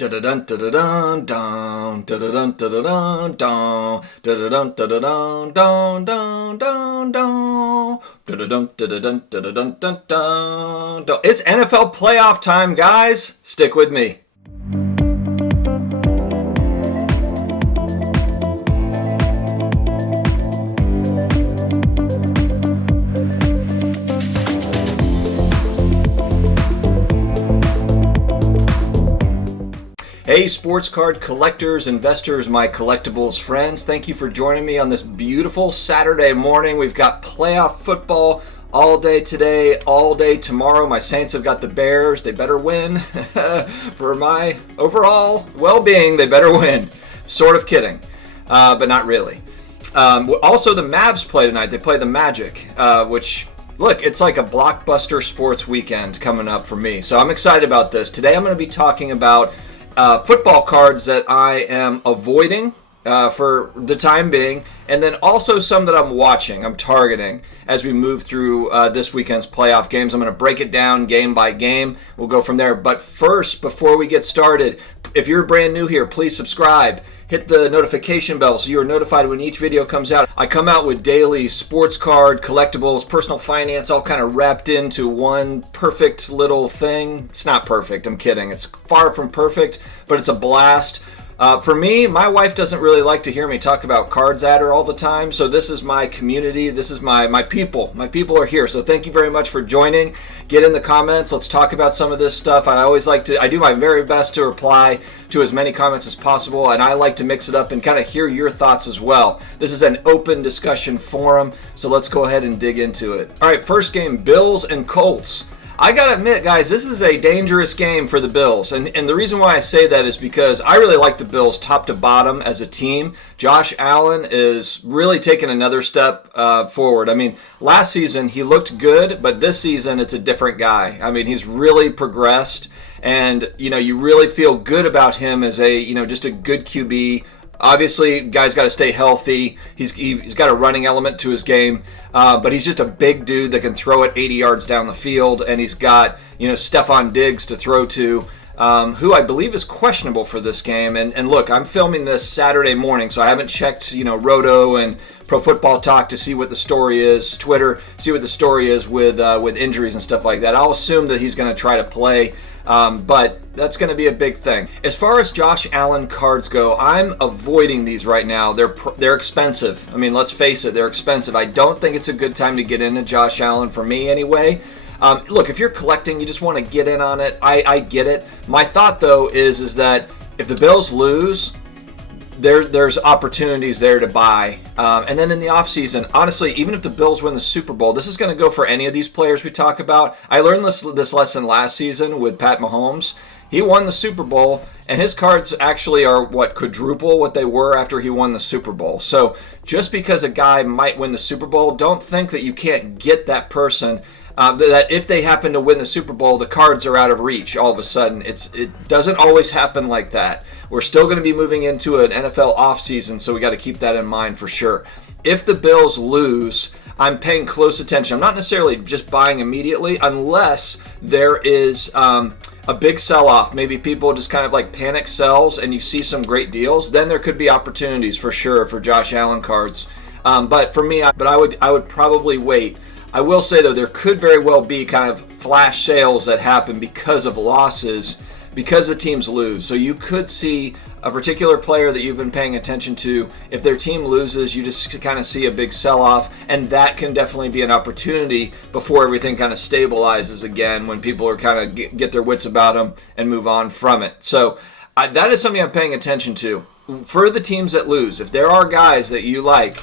Da-da-dun, da-da-dun, dun, da-da-dun, da-da-dun, dun, da-da-dun, da-da-dun, dun, dun, dun, dun, da-da-dun, da-da-dun, da-da-dun, dun, dun, dun. It's NFL playoff time, guys. Stick with me. Hey, sports card collectors, investors, my collectibles friends. Thank you for joining me on this beautiful Saturday morning. We've got playoff football all day today, all day tomorrow. My Saints have got the Bears. They better win. For my overall well-being, they better win. Sort of kidding, but not really. Also, the Mavs play tonight. They play the Magic, which... Look, it's like a blockbuster sports weekend coming up for me. So I'm excited about this. Today I'm going to be talking about football cards that I am avoiding for the time being, and then also some that I'm watching, I'm targeting as we move through this weekend's playoff games. I'm going to break it down game by game. We'll go from there. But first, before we get started, if you're brand new here, please subscribe. Hit the notification bell so you are notified when each video comes out. I come out with daily sports card, collectibles, personal finance, all kind of wrapped into one perfect little thing. It's not perfect, I'm kidding. It's far from perfect, but it's a blast. For me, my wife doesn't really like to hear me talk about cards at her all the time, so this is my community, this is my people. My people are here, so thank you very much for joining. Get in the comments, let's talk about some of this stuff. I do my very best to reply to as many comments as possible, and I like to mix it up and kind of hear your thoughts as well. This is an open discussion forum, so let's go ahead and dig into it. All right, first game, Bills and Colts. I gotta admit, guys, this is a dangerous game for the Bills. And the reason why I say that is because I really like the Bills top to bottom as a team. Josh Allen is really taking another step forward. I mean, last season he looked good, but this season it's a different guy. I mean, he's really progressed. And, you really feel good about him as just a good QB. Obviously, guy's got to stay healthy. He's got a running element to his game, but he's just a big dude that can throw it 80 yards down the field. And he's got, Stephon Diggs to throw to, who I believe is questionable for this game. And look, I'm filming this Saturday morning, so I haven't checked, Roto and Pro Football Talk to see what the story is, Twitter, see what the story is with injuries and stuff like that. I'll assume that he's going to try to play. But that's going to be a big thing. As far as Josh Allen cards go, I'm avoiding these right now. They're expensive. I mean, let's face it, they're expensive. I don't think it's a good time to get into Josh Allen for me anyway. Look, if you're collecting, you just want to get in on it. I get it. My thought, though, is that if the Bills lose, there's opportunities there to buy. And then in the offseason, honestly, even if the Bills win the Super Bowl, this is going to go for any of these players we talk about. I learned this lesson last season with Pat Mahomes. He won the Super Bowl, and his cards actually are, quadruple what they were after he won the Super Bowl. So just because a guy might win the Super Bowl, don't think that you can't get that person. That if they happen to win the Super Bowl, the cards are out of reach all of a sudden. It doesn't always happen like that. We're still going to be moving into an NFL offseason, so we got to keep that in mind for sure. If the Bills lose, I'm paying close attention. I'm not necessarily just buying immediately unless there is a big sell-off. Maybe people just kind of like panic sells and you see some great deals. Then there could be opportunities for sure for Josh Allen cards. But for me, I would probably wait. I will say, though, there could very well be kind of flash sales that happen because of losses, because the teams lose. So you could see a particular player that you've been paying attention to. If their team loses, you just kind of see a big sell-off, and that can definitely be an opportunity before everything kind of stabilizes again, when people are kind of get their wits about them and move on from it. So that is something I'm paying attention to. For the teams that lose, if there are guys that you like,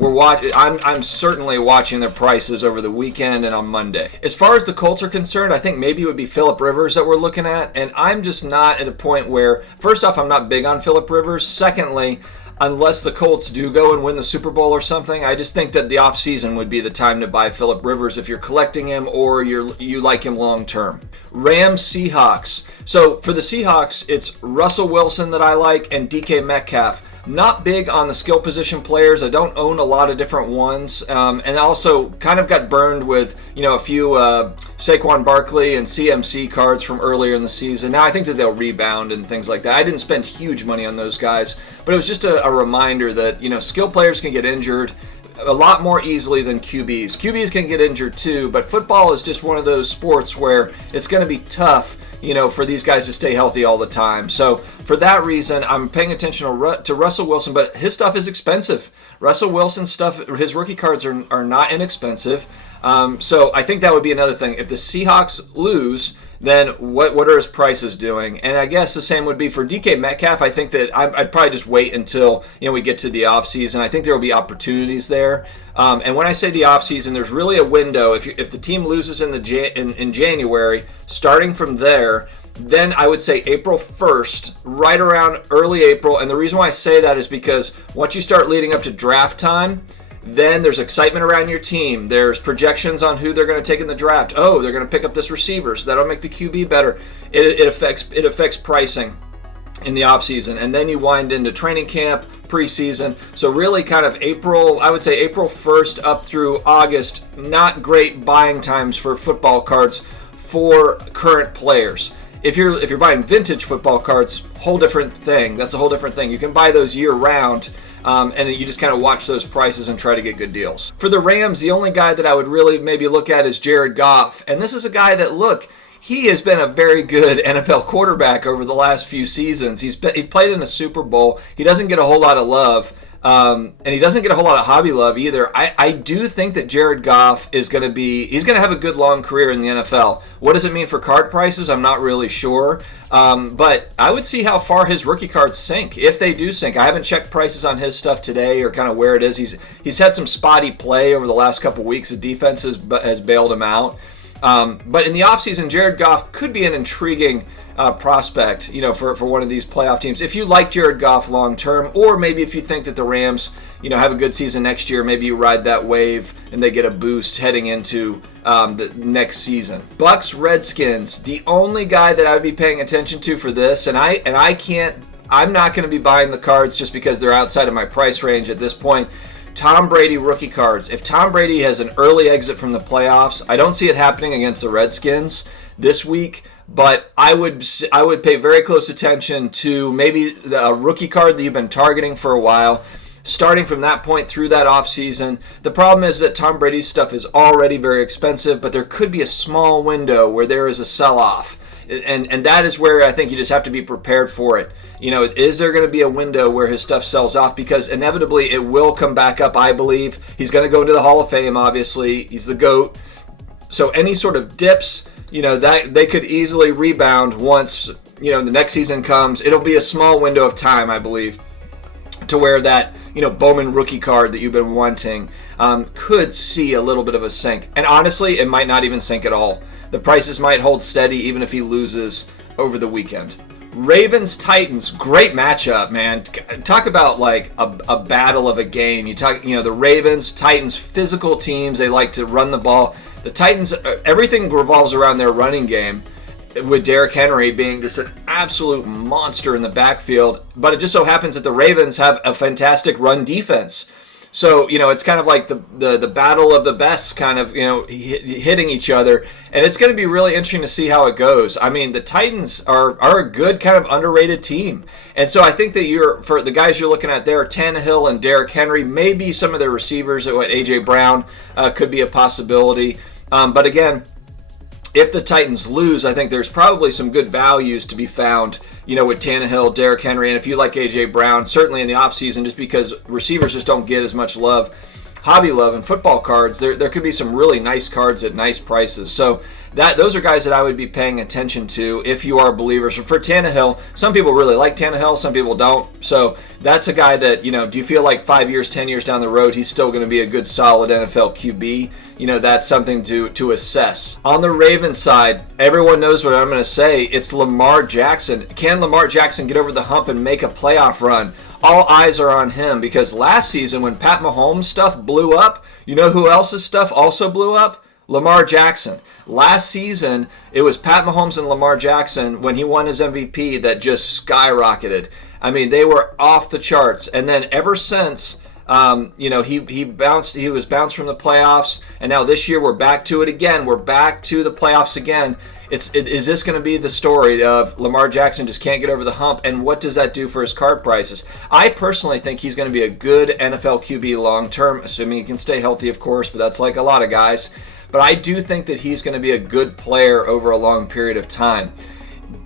I'm certainly watching their prices over the weekend and on Monday. As far as the Colts are concerned, I think maybe it would be Phillip Rivers that we're looking at, and I'm just not at a point where, first off, I'm not big on Phillip Rivers. Secondly, unless the Colts do go and win the Super Bowl or something, I just think that the offseason would be the time to buy Phillip Rivers if you're collecting him or you like him long term. Rams, Seahawks. So for the Seahawks, it's Russell Wilson that I like and DK Metcalf. Not big on the skill position players. I don't own a lot of different ones, and also kind of got burned with a few Saquon Barkley and CMC cards from earlier in the season. Now I think that they'll rebound and things like that. I didn't spend huge money on those guys, but it was just a reminder that skill players can get injured a lot more easily than QBs. QBs can get injured too, but football is just one of those sports where it's going to be tough for these guys to stay healthy all the time. So for that reason, I'm paying attention to Russell Wilson, but his stuff is expensive. Russell Wilson's stuff, his rookie cards are not inexpensive. So I think that would be another thing. If the Seahawks lose, then what are his prices doing? And I guess the same would be for DK Metcalf. I think that I'd probably just wait until we get to the offseason. I think there will be opportunities there. And when I say the offseason, there's really a window. If the team loses in January, starting from there, then I would say April 1st, right around early April. And the reason why I say that is because once you start leading up to draft time, then there's excitement around your team. There's projections on who they're going to take in the draft. Oh, they're going to pick up this receiver, so that'll make the QB better. It affects pricing in the offseason. And then you wind into training camp, preseason. So really kind of April, I would say April 1st up through August, not great buying times for football cards for current players. If you're buying vintage football cards, whole different thing. That's a whole different thing. You can buy those year round. And you just kind of watch those prices and try to get good deals. For the Rams, the only guy that I would really maybe look at is Jared Goff. And this is a guy that, look, he has been a very good NFL quarterback over the last few seasons. He played in a Super Bowl. He doesn't get a whole lot of love. And he doesn't get a whole lot of hobby love either. I do think that Jared Goff he's going to have a good long career in the NFL. What does it mean for card prices? I'm not really sure. But I would see how far his rookie cards sink, if they do sink. I haven't checked prices on his stuff today or kind of where it is. He's had some spotty play over the last couple weeks. The defense has bailed him out. But in the offseason, Jared Goff could be an intriguing prospect, for one of these playoff teams. If you like Jared Goff long term, or maybe if you think that the Rams, have a good season next year, maybe you ride that wave and they get a boost heading into the next season. Bucs, Redskins, the only guy that I would be paying attention to for this, I'm not going to be buying the cards just because they're outside of my price range at this point. Tom Brady rookie cards. If Tom Brady has an early exit from the playoffs, I don't see it happening against the Redskins this week, but I would pay very close attention to maybe a rookie card that you've been targeting for a while, starting from that point through that offseason. The problem is that Tom Brady's stuff is already very expensive, but there could be a small window where there is a sell-off. And that is where I think you just have to be prepared for it. Is there going to be a window where his stuff sells off? Because inevitably it will come back up, I believe. He's going to go into the Hall of Fame, obviously. He's the GOAT. So any sort of dips, that they could easily rebound once, the next season comes. It'll be a small window of time, I believe, to where that, Bowman rookie card that you've been wanting could see a little bit of a sink. And honestly, it might not even sink at all. The prices might hold steady even if he loses over the weekend. Ravens-Titans, great matchup, man. Talk about like a battle of a game. The Ravens, Titans, physical teams. They like to run the ball. The Titans, everything revolves around their running game, with Derrick Henry being just an absolute monster in the backfield. But it just so happens that the Ravens have a fantastic run defense. So, it's kind of like the battle of the best kind of, hitting each other. And it's going to be really interesting to see how it goes. I mean, the Titans are a good kind of underrated team. And so I think that for the guys you're looking at there, Tannehill and Derrick Henry, maybe some of their receivers, A.J. Brown could be a possibility. But again, if the Titans lose, I think there's probably some good values to be found, with Tannehill, Derrick Henry, and if you like A.J. Brown, certainly in the offseason, just because receivers just don't get as much love, hobby love, and football cards, there could be some really nice cards at nice prices. So those are guys that I would be paying attention to if you are believers. For Tannehill, some people really like Tannehill, some people don't. So that's a guy that, do you feel like 5 years, 10 years down the road, he's still going to be a good, solid NFL QB? That's something to assess. On the Ravens side, everyone knows what I'm going to say. It's Lamar Jackson. Can Lamar Jackson get over the hump and make a playoff run? All eyes are on him because last season when Pat Mahomes' stuff blew up, you know who else's stuff also blew up? Lamar Jackson. Last season, it was Pat Mahomes and Lamar Jackson when he won his MVP that just skyrocketed. I mean, they were off the charts. And then ever since, he bounced. He was bounced from the playoffs, and now this year we're back to it again. We're back to the playoffs again. Is this going to be the story of Lamar Jackson just can't get over the hump, and what does that do for his card prices? I personally think he's going to be a good NFL QB long term, assuming he can stay healthy, of course, but that's like a lot of guys. But I do think that he's going to be a good player over a long period of time.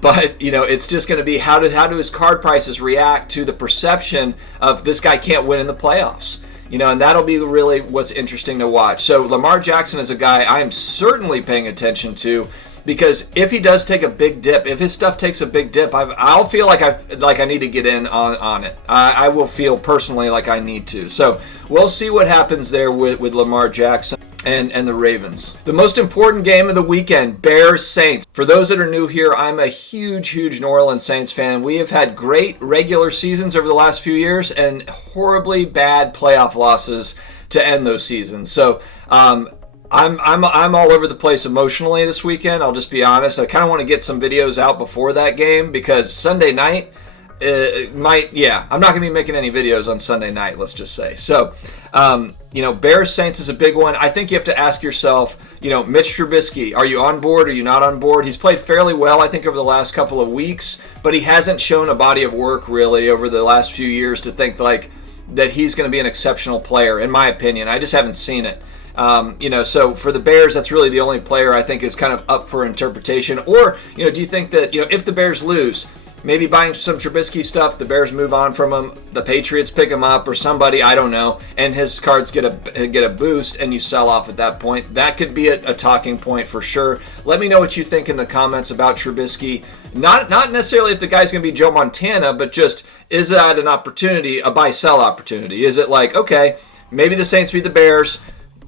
But, it's just going to be how do his card prices react to the perception of this guy can't win in the playoffs? And that'll be really what's interesting to watch. So Lamar Jackson is a guy I am certainly paying attention to, because if he does take a big dip, if his stuff takes a big dip, I'll feel like I need to get in on it. I will feel personally like I need to. So we'll see what happens there with Lamar Jackson and the Ravens. The most important game of the weekend, Bears-Saints. For those that are new here, I'm a huge New Orleans Saints fan. We have had great regular seasons over the last few years and horribly bad playoff losses to end those seasons. So I'm all over the place emotionally this weekend. I'll just be honest. I kind of want to get some videos out before that game, because Sunday night I'm not going to be making any videos on Sunday night, let's just say. So, Bears-Saints is a big one. I think you have to ask yourself, Mitch Trubisky, are you on board? Are you not on board? He's played fairly well, I think, over the last couple of weeks, but he hasn't shown a body of work really over the last few years to think that he's going to be an exceptional player, in my opinion. I just haven't seen it. So for the Bears, that's really the only player I think is kind of up for interpretation. Or, do you think that, if the Bears lose, maybe buying some Trubisky stuff, the Bears move on from him, the Patriots pick him up, or somebody, I don't know, and his cards get a boost and you sell off at that point? That could be a talking point for sure. Let me know what you think in the comments about Trubisky. Not necessarily if the guy's going to be Joe Montana, but just, is that an opportunity, a buy-sell opportunity? Is it like, okay, maybe the Saints beat the Bears,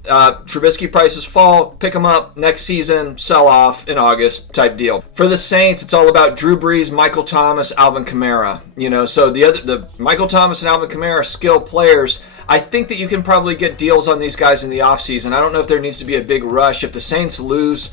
Trubisky prices fall, pick him up next season, sell off in August type deal. For the Saints, it's all about Drew Brees, Michael Thomas, Alvin Kamara. So the Michael Thomas and Alvin Kamara skill players, I think that you can probably get deals on these guys in the offseason. I don't know if there needs to be a big rush. If the Saints lose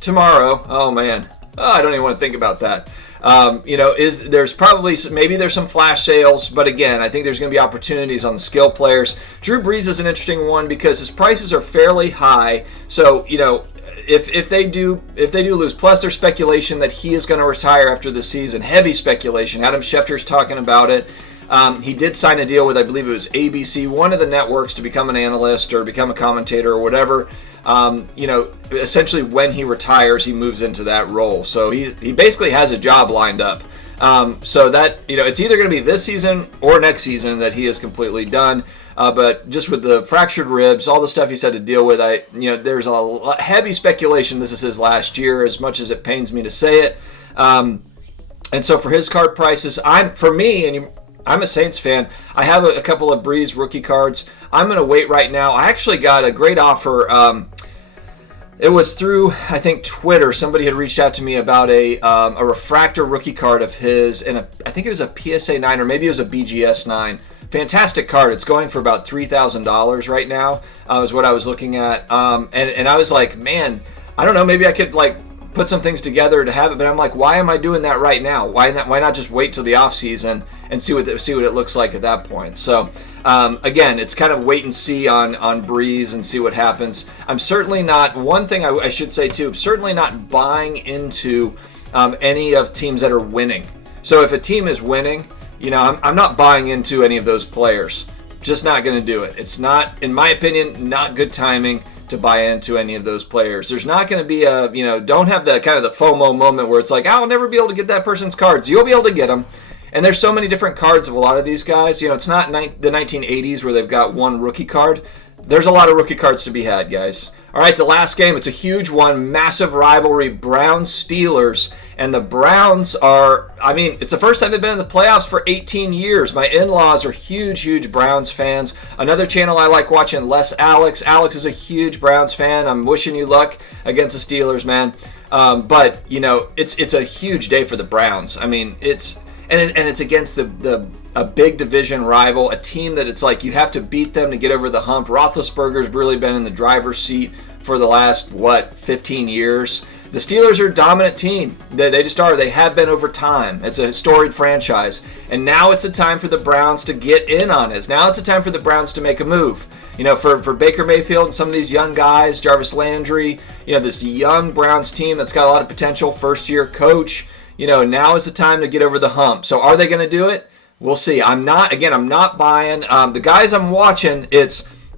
tomorrow, oh man, I don't even want to think about that. There's probably, maybe there's some flash sales, but again, I think there's going to be opportunities on the skill players. Drew Brees is an interesting one because his prices are fairly high. So, if they do lose, plus there's speculation that he is going to retire after the season, heavy speculation. Adam Schefter's talking about it. He did sign a deal with, I believe it was ABC, one of the networks, to become an analyst or become a commentator or whatever. Essentially when he retires, he moves into that role. So he basically has a job lined up. So that, it's either going to be this season or next season that he is completely done. But just with the fractured ribs, all the stuff he's had to deal with, there's a heavy speculation this is his last year, as much as it pains me to say it. And so for his card prices, I'm a Saints fan. I have a couple of Breeze rookie cards. I'm going to wait right now. I actually got a great offer. It was through, I think, Twitter. Somebody had reached out to me about a refractor rookie card of his, and I think it was a PSA 9 or maybe it was a BGS 9. Fantastic card. It's going for about $3,000 right now, is what I was looking at. And I was like, man, I don't know, maybe I could put some things together to have it, but I'm like, why am I doing that right now? Why not just wait till the off season and see what it looks like at that point? So again, it's kind of wait and see on Breeze and see what happens. I'm certainly not, one thing I should say too, I'm certainly not buying into any of teams that are winning. So if a team is winning, I'm not buying into any of those players. Just not going to do it. It's not, in my opinion, not good timing to buy into any of those players. There's not going to be don't have the kind of the FOMO moment where it's like, I'll never be able to get that person's cards. You'll be able to get them. And there's so many different cards of a lot of these guys. It's not the 1980s where they've got one rookie card. There's a lot of rookie cards to be had, guys. All right, the last game, it's a huge one, massive rivalry, Browns-Steelers. And the Browns are, it's the first time they've been in the playoffs for 18 years. My in-laws are huge Browns fans. Another channel I like watching, Les Alex. Alex is a huge Browns fan. I'm wishing you luck against the Steelers, man. But it's a huge day for the Browns. It's against a big division rival, a team that it's like you have to beat them to get over the hump. Roethlisberger's really been in the driver's seat for the last, 15 years. The Steelers are a dominant team. They just are. They have been over time. It's a storied franchise. And now it's the time for the Browns to get in on it. Now it's the time for the Browns to make a move. For Baker Mayfield and some of these young guys, Jarvis Landry, this young Browns team that's got a lot of potential, first-year coach, now is the time to get over the hump. So are they going to do it? We'll see. I'm not buying. The guys I'm watching,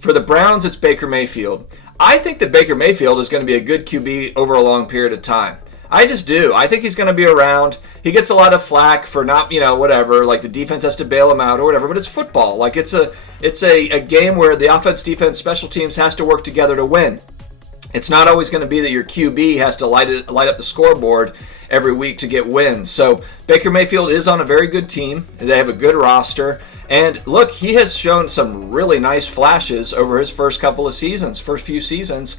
for the Browns, it's Baker Mayfield. I think that Baker Mayfield is going to be a good QB over a long period of time. I just do. I think he's going to be around. He gets a lot of flack for not, whatever, like the defense has to bail him out or whatever, but it's football. Like it's a game where the offense, defense, special teams has to work together to win. It's not always going to be that your QB has to light up the scoreboard every week to get wins. So Baker Mayfield is on a very good team. They have a good roster. And look, he has shown some really nice flashes over his first few seasons.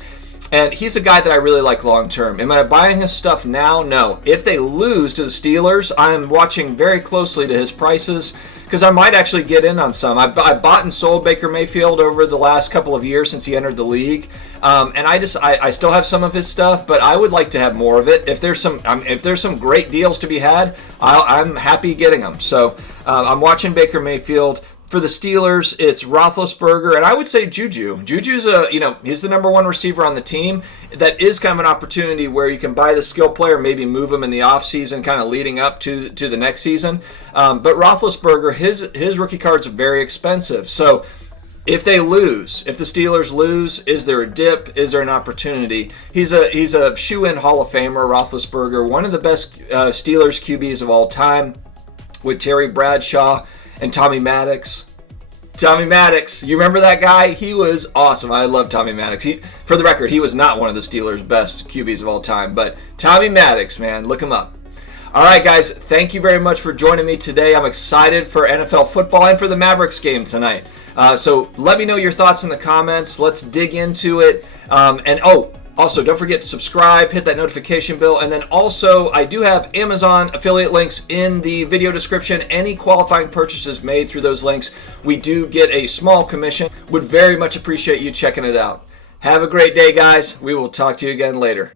And he's a guy that I really like long term. Am I buying his stuff now? No. If they lose to the Steelers, I'm watching very closely to his prices because I might actually get in on some. I bought and sold Baker Mayfield over the last couple of years since he entered the league. And I still have some of his stuff, but I would like to have more of it. If there's some great deals to be had, I'm happy getting them. So I'm watching Baker Mayfield. For the Steelers, it's Roethlisberger, and I would say Juju. Juju's he's the number one receiver on the team. That is kind of an opportunity where you can buy the skill player, maybe move him in the offseason, kind of leading up to the next season. But Roethlisberger, his rookie cards are very expensive. So if the Steelers lose, is there a dip? Is there an opportunity? He's a shoe-in Hall of Famer, Roethlisberger, one of the best Steelers QBs of all time, with Terry Bradshaw and Tommy Maddox. Tommy Maddox, you remember that guy? He was awesome. I love Tommy Maddox. For the record, he was not one of the Steelers' best QBs of all time, but Tommy Maddox, man, look him up. All right, guys, thank you very much for joining me today. I'm excited for NFL football and for the Mavericks game tonight. So let me know your thoughts in the comments. Let's dig into it. Also, don't forget to subscribe, hit that notification bell, and then also I do have Amazon affiliate links in the video description. Any qualifying purchases made through those links, we do get a small commission. Would very much appreciate you checking it out. Have a great day, guys. We will talk to you again later.